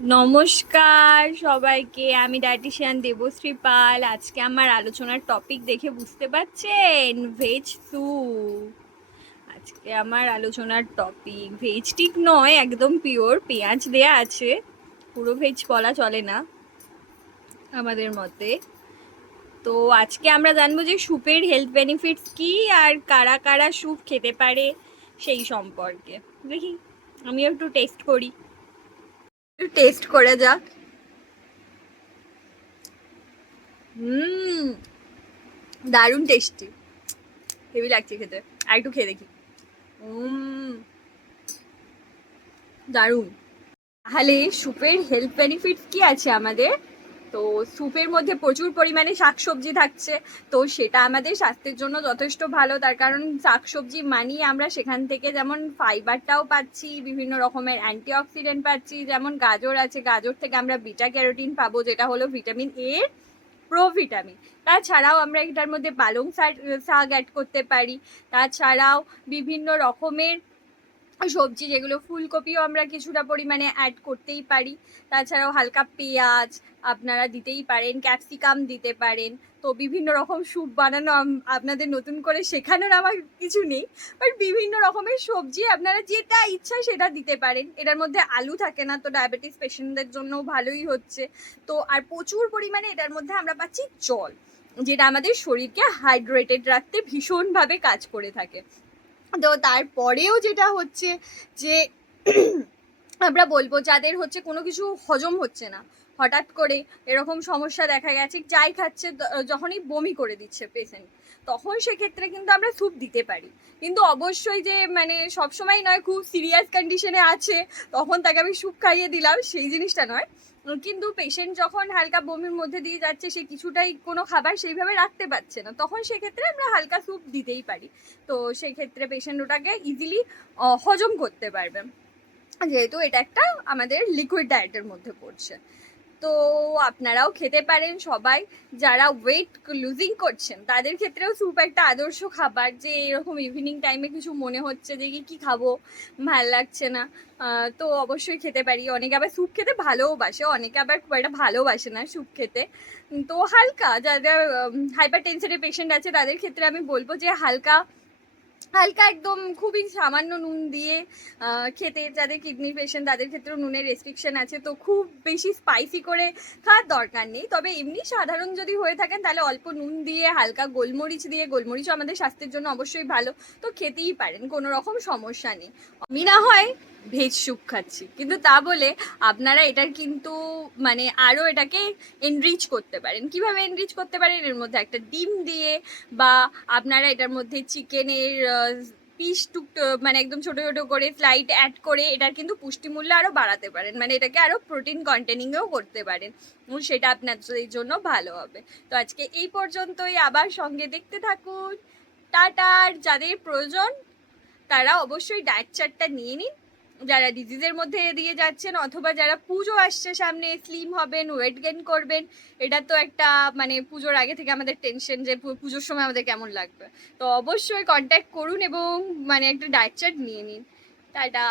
নমস্কার সবাইকে, আমি ডায়েটিশিয়ান দেবশ্রী পাল। আজকে আমার আলোচনার টপিক দেখে বুঝতে পারছেন, ভেজ স্যুপ। আজকে আমার আলোচনার টপিক ভেজ ঠিক নয়, একদম পিওর, পেঁয়াজ দেয়া আছে, পুরো ভেজ বলা চলে না আমাদের মতে। তো আজকে আমরা জানবো যে স্যুপের হেলথ বেনিফিটস কি আর কারা কারা স্যুপ খেতে পারে সেই সম্পর্কে। দেখি আমিও একটু টেস্ট করি, একটু টেস্ট করে যাক। হুম, দারুণ টেস্টি, হেভি লাগছে খেতে। আর একটু খেয়ে দেখি। উম, দারুণ। তাহলে স্যুপের হেলথ বেনিফিটস কি আছে আমাদের? তো স্যুপের মধ্যে প্রচুর পরিমাণে শাকসবজি থাকছে, তো সেটা আমাদের স্বাস্থ্যের জন্য যথেষ্ট ভালো। তার কারণ শাকসবজি মানিয়ে আমরা সেখান থেকে যেমন ফাইবারটাও পাচ্ছি, বিভিন্ন রকমের অ্যান্টিঅক্সিডেন্ট পাচ্ছি। যেমন গাজর আছে, গাজর থেকে আমরা বিটা ক্যারোটিন পাবো, যেটা হলো ভিটামিন এ প্রোভিটামিন। তাছাড়াও আমরা এটার মধ্যে পালং শাক অ্যাড করতে পারি। তাছাড়াও বিভিন্ন রকমের সবজি, যেগুলো ফুলকপিও আমরা কিছুটা পরিমাণে অ্যাড করতেই পারি। তাছাড়াও হালকা পেঁয়াজ আপনারা দিতেই পারেন, ক্যাপসিকাম দিতে পারেন। তো বিভিন্ন রকম স্যুপ বানানো আপনাদের নতুন করে শেখানোর আমার কিছু নেই, বাট বিভিন্ন রকমের সবজি আপনারা যেটা ইচ্ছা সেটা দিতে পারেন। এটার মধ্যে আলু থাকে না, তো ডায়াবেটিস পেশেন্টদের জন্য ভালোই হচ্ছে। তো আর প্রচুর পরিমাণে এটার মধ্যে আমরা পাচ্ছি জল, যেটা আমাদের শরীরকে হাইড্রেটেড রাখতে ভীষণভাবে কাজ করে থাকে। তো তারপরেও যেটা হচ্ছে যে আমরা বলবো যাদের হচ্ছে কোনো কিছু হজম হচ্ছে না, হঠাৎ করে এরকম সমস্যা দেখা গেছে, যাই খাচ্ছে যখনই বমি করে দিচ্ছে পেশেন্ট, তখন সেক্ষেত্রে কিন্তু আমরা স্যুপ দিতে পারি। কিন্তু অবশ্যই যে মানে সবসময় নয়, খুব সিরিয়াস কন্ডিশনে আছে তখন তাকে আমি স্যুপ খাইয়ে দিলাম সেই জিনিসটা নয়। কিন্তু পেশেন্ট যখন হালকা বমির মধ্যে দিয়ে যাচ্ছে, সে কিছুটাই কোনো খাবার সেইভাবে রাখতে পারছে না, তখন সেক্ষেত্রে আমরা হালকা স্যুপ দিতেই পারি। তো সেক্ষেত্রে পেশেন্ট ওটাকে ইজিলি হজম করতে পারবে, যেহেতু এটা একটা আমাদের লিকুইড ডায়েটের মধ্যে পড়ছে। তো আপনারাও খেতে পারেন সবাই। যারা ওয়েট লুজিং করছেন তাদের ক্ষেত্রেও স্যুপ একটা আদর্শ খাবার, যে এরকম ইভিনিং টাইমে কিছু মনে হচ্ছে যে কি খাবো, ভাল লাগছে না, তো অবশ্যই খেতে পারি। অনেকে আবার স্যুপ খেতে ভালোবাসে, অনেকে আবার খুব একটা ভালোবাসে না স্যুপ খেতে। তো হালকা, যারা হাইপার টেনশনের পেশেন্ট আছে তাদের ক্ষেত্রে আমি বলবো যে হালকা হালকা একদম খুবই সামান্য নুন দিয়ে খেতে। যাদের কিডনির পেশেন্ট তাদের ক্ষেত্রেও নুনের রেস্ট্রিকশন আছে, তো খুব বেশি স্পাইসি করে খাওয়ার দরকার নেই। তবে এমনি সাধারণ যদি হয়ে থাকেন তাহলে অল্প নুন দিয়ে, হালকা গোলমরিচ দিয়ে, গোলমরিচও আমাদের স্বাস্থ্যের জন্য অবশ্যই ভালো, তো খেতেই পারেন, কোনো রকম সমস্যা নেই। আমি না হয় ভেজ স্যুপ খাচ্ছি, কিন্তু তা বলে আপনারা এটার কিন্তু মানে আরও এটাকে এনরিচ করতে পারেন। কিভাবে এনরিচ করতে পারেন? এর মধ্যে একটা ডিম দিয়ে, বা আপনারা এটার মধ্যে চিকেনের পিস মানে একদম ছোট ছোট করে স্লাইড অ্যাড করে এটার কিন্তু পুষ্টিমূল্য আরও বাড়াতে পারেন, মানে এটাকে আরও প্রোটিন কন্টেনিংও করতে পারেন, সেটা আপনাদের জন্য ভালো হবে। তো আজকে এই পর্যন্তই, আবার সঙ্গে দেখতে থাকুন। টাটার। যাদের প্রয়োজন তারা অবশ্যই ডায়েট চার্টটা নিয়ে নিন, যারা ডিজিজের মধ্যে দিয়ে যাচ্ছেন, অথবা যারা পুজো আসছে সামনে, স্লিম হবেন, ওয়েট গেইন করবেন। এটা তো একটা মানে পুজোর আগে থেকে আমাদের টেনশন যে পুজোর সময় আমাদের কেমন লাগবে। তো অবশ্যই কন্ট্যাক্ট করুন এবং মানে একটা ডায়েট চার্ট নিয়ে নিন। টাটা।